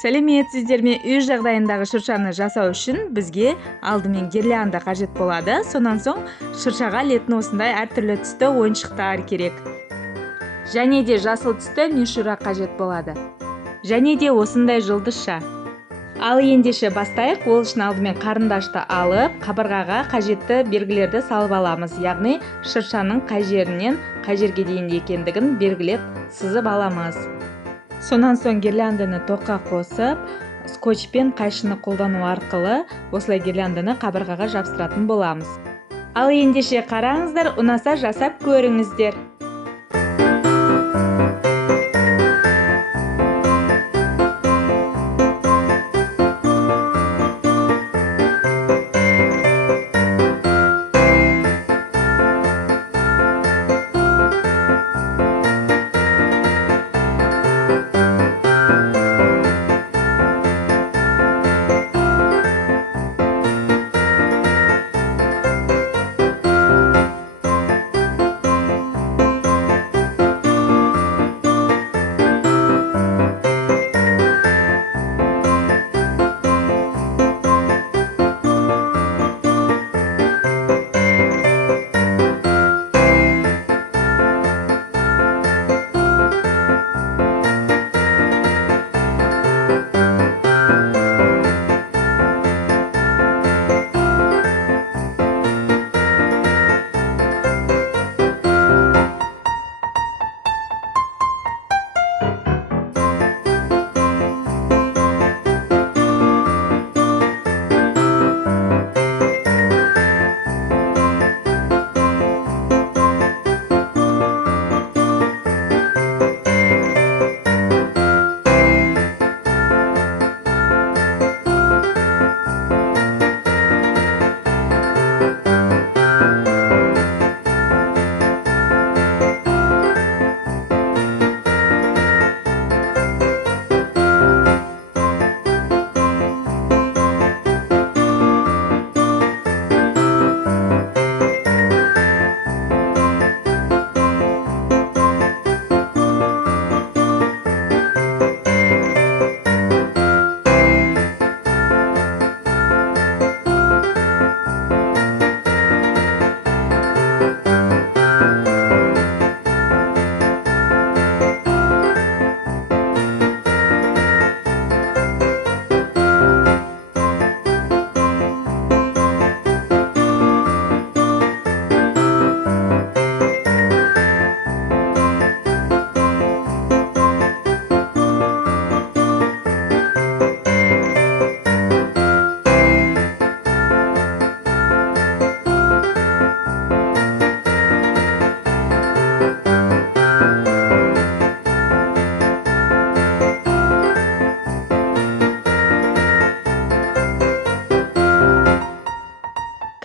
Сәлеметсіздерме? Үй жағдайындағы шыршаны жасау үшін бізге алдымен гирлянда қажет болады. Сонан соң шыршаға ілетін осындай әртүрлі түсті ойыншықтар керек. Және де жасыл түсті мишура қажет болады. Және де осындай жұлдызша. Ал ендеше бастайық. Ол үшін алдымен қарындашты алып, қабырғаға қажетті белгілерді салып аламыз. Яғни шыршаның қай жерінен қай жерге дейін екендігін белгілеп сызып аламыз. Сонан соң гирлянданы тоққа қосып, скотчпен қайшыны қолдану арқылы осылай гирлянданы қабырғаға жабыстыратын боламыз. Ал ендеше қараңыздар, ұнаса жасап көріңіздер.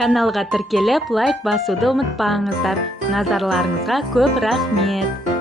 Каналға тіркеліп, лайк басуды ұмытпаңыздар. Назарларыңызға көп рахмет.